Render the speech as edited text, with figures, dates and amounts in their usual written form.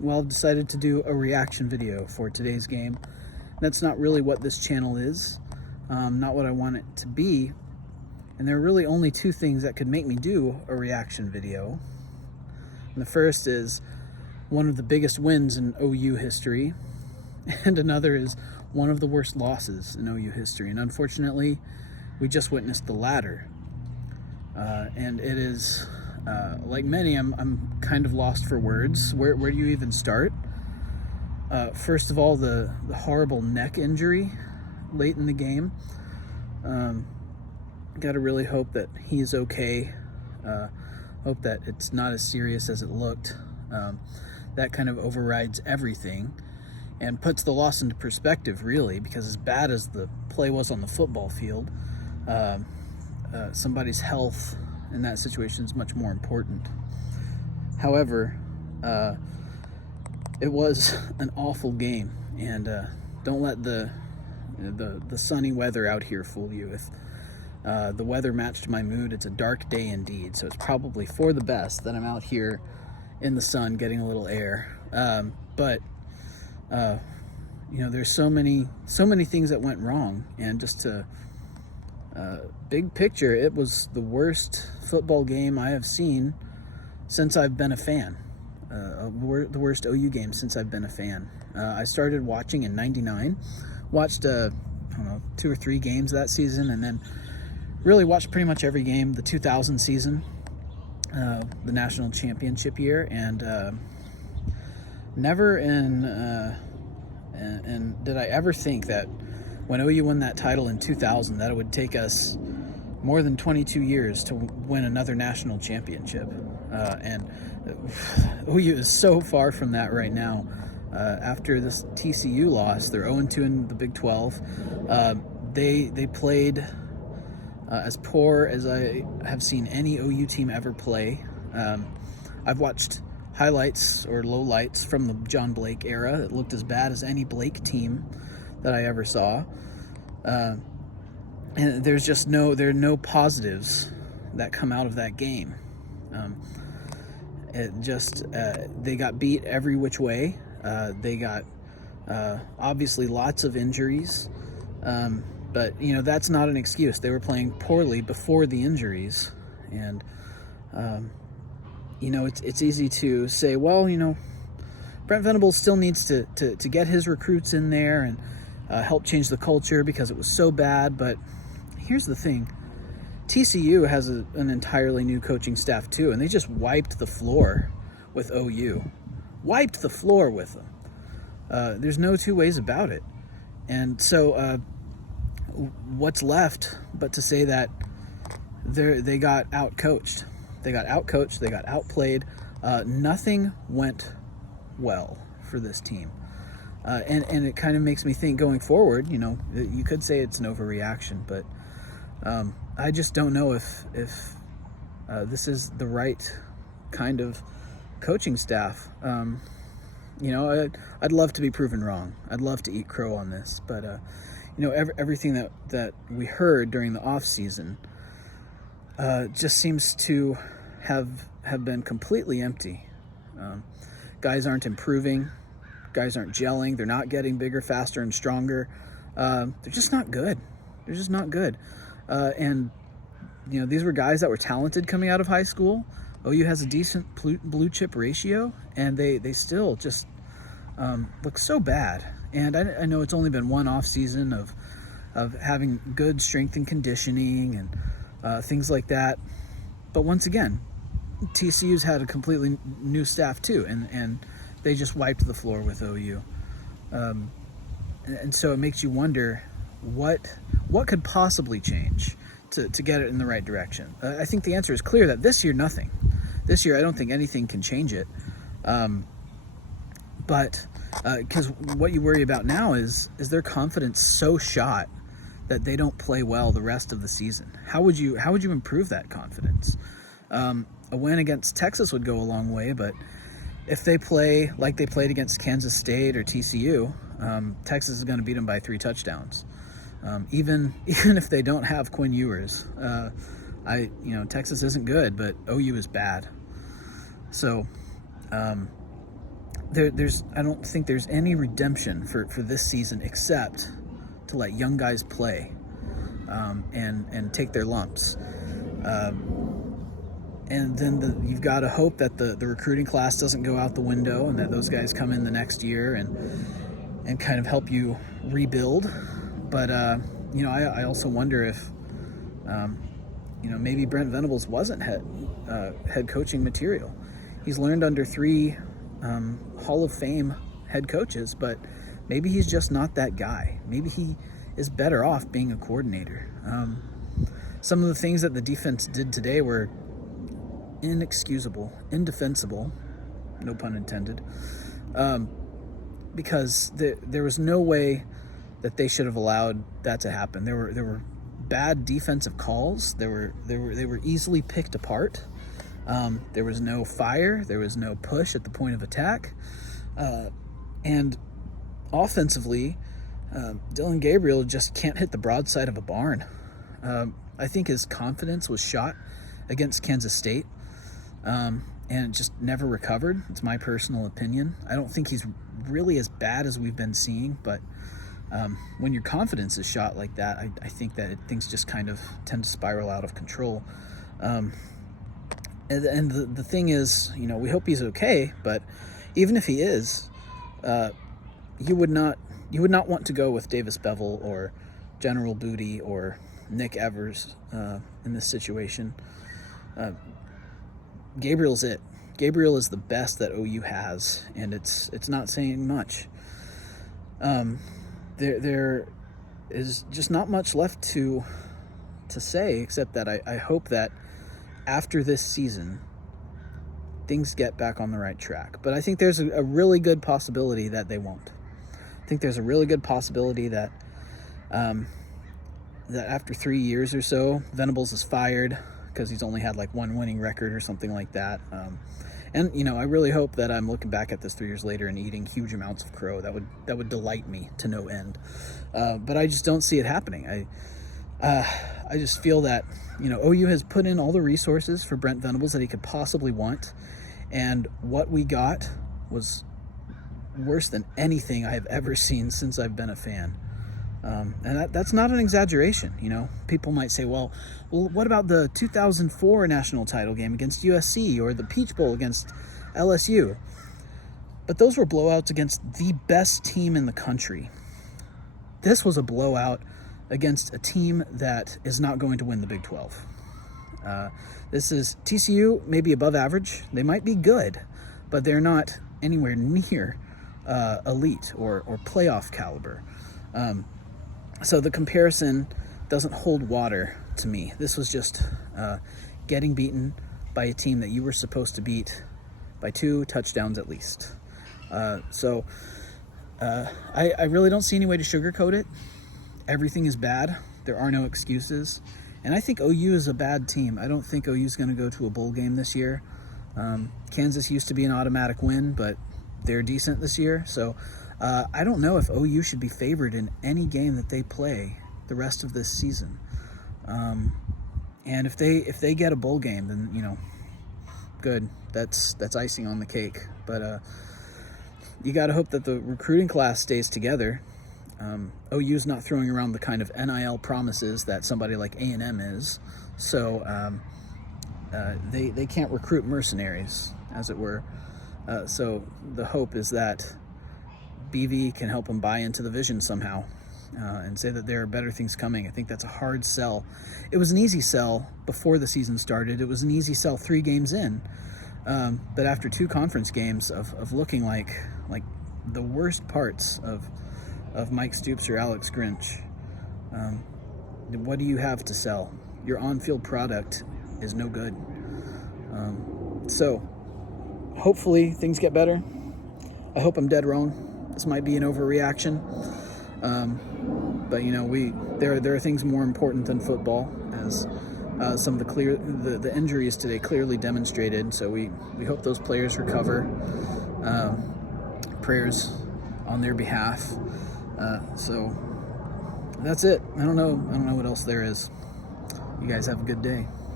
well, I've decided to do a reaction video for today's game. That's not really what this channel is, not what I want it to be. And there are really only two things that could make me do a reaction video. And the first is one of the biggest wins in OU history, and another is one of the worst losses in OU history. And unfortunately, we just witnessed the latter. And it is, like many, I'm kind of lost for words. Where do you even start? First of all, the horrible neck injury late in the game. Got to really hope that he's okay. Hope that it's not as serious as it looked. That kind of overrides everything and puts the loss into perspective, really, because as bad as the play was on the football field, somebody's health in that situation is much more important. However, it was an awful game, and don't let the sunny weather out here fool you. If the weather matched my mood, it's a dark day indeed, so it's probably for the best that I'm out here in the sun getting a little air. But there's so many things that went wrong, and just to big picture, it was the worst football game I have seen since I've been a fan. The worst OU game since I've been a fan. I started watching in '99, watched 2 or 3 games that season, and then really watched pretty much every game the 2000 season, the national championship year, and never did I ever think that when OU won that title in 2000 that it would take us more than 22 years to win another national championship. And OU is so far from that right now. After this TCU loss, they're 0-2 in the Big 12. They played as poor as I have seen any OU team ever play. I've watched highlights or lowlights from the John Blake era. It looked as bad as any Blake team that I ever saw. And there are no positives that come out of that game. They got beat every which way. They got obviously lots of injuries, but that's not an excuse. They were playing poorly before the injuries, and it's easy to say, well, Brent Venables still needs to get his recruits in there and help change the culture because it was so bad. But here's the thing. TCU has an entirely new coaching staff too, and they just wiped the floor with OU. Wiped the floor with them. There's no two ways about it. And so what's left but to say that they got out-coached. They got out-coached, they got outplayed. Nothing went well for this team. And it kind of makes me think going forward, you could say it's an overreaction, but I just don't know if this is the right kind of coaching staff. I'd love to be proven wrong. I'd love to eat crow on this, but everything that we heard during the off season just seems to have been completely empty. Guys aren't improving. Guys aren't gelling. They're not getting bigger, faster, and stronger. They're just not good. They're just not good. And these were guys that were talented coming out of high school. OU has a decent blue chip ratio, and they still just look so bad. And I know it's only been one off season of having good strength and conditioning and things like that. But once again, TCU's had a completely new staff too, and they just wiped the floor with OU. And so it makes you wonder what could possibly change to get it in the right direction. I think the answer is clear that this year, nothing. This year, I don't think anything can change it. But because what you worry about now is their confidence so shot that they don't play well the rest of the season. How would you improve that confidence? A win against Texas would go a long way, but if they play like they played against Kansas State or TCU, Texas is going to beat them by 3 touchdowns. Even if they don't have Quinn Ewers, Texas isn't good, but OU is bad. So I don't think there's any redemption for this season except to let young guys play, and take their lumps. And then you've got to hope that the recruiting class doesn't go out the window, and that those guys come in the next year and kind of help you rebuild. But I also wonder if maybe Brent Venables wasn't head coaching material. He's learned under 3 Hall of Fame head coaches, but maybe he's just not that guy. Maybe he is better off being a coordinator. Some of the things that the defense did today were inexcusable, indefensible, no pun intended, because there was no way that they should have allowed that to happen. There were bad defensive calls. They were easily picked apart. There was no fire. There was no push at the point of attack, and offensively, Dylan Gabriel just can't hit the broadside of a barn. I think his confidence was shot against Kansas State, and it just never recovered. It's my personal opinion. I don't think he's really as bad as we've been seeing, but when your confidence is shot like that, I think that things just kind of tend to spiral out of control. And the thing is, we hope he's okay, but even if he is, you would not want to go with Davis Bevel or General Booty or Nick Evers in this situation. Gabriel's it. Gabriel is the best that OU has, and it's not saying much. There is just not much left to say, except that I hope that after this season, things get back on the right track. But I think there's a really good possibility that they won't. I think there's a really good possibility that that after 3 years or so, Venables is fired because he's only had like 1 winning record or something like that. And I really hope that I'm looking back at this 3 years later and eating huge amounts of crow. That would delight me to no end. But I just don't see it happening. I just feel that OU has put in all the resources for Brent Venables that he could possibly want, and what we got was worse than anything I have ever seen since I've been a fan. And that's not an exaggeration. People might say, well, what about the 2004 national title game against USC or the Peach Bowl against LSU? But those were blowouts against the best team in the country. This was a blowout against a team that is not going to win the Big 12. This is TCU, maybe above average. They might be good, but they're not anywhere near elite or playoff caliber. So the comparison doesn't hold water to me. This was just getting beaten by a team that you were supposed to beat by 2 touchdowns at least. So I really don't see any way to sugarcoat it. Everything is bad. There are no excuses. And I think OU is a bad team. I don't think OU is going to go to a bowl game this year. Kansas used to be an automatic win, but they're decent this year. So I don't know if OU should be favored in any game that they play the rest of this season. And if they get a bowl game, then good. That's icing on the cake. But you got to hope that the recruiting class stays together. OU's not throwing around the kind of NIL promises that somebody like A&M is, so they can't recruit mercenaries, as it were. So the hope is that BV can help them buy into the vision somehow, and say that there are better things coming. I think that's a hard sell. It was an easy sell before the season started. It was an easy sell 3 games in, but after 2 conference games of looking like the worst parts of Mike Stoops or Alex Grinch, what do you have to sell? Your on-field product is no good. So hopefully things get better. I hope I'm dead wrong. This might be an overreaction, but there are things more important than football, as some of the injuries today clearly demonstrated. So we hope those players recover. Prayers on their behalf. So that's it. I don't know what else there is. You guys have a good day.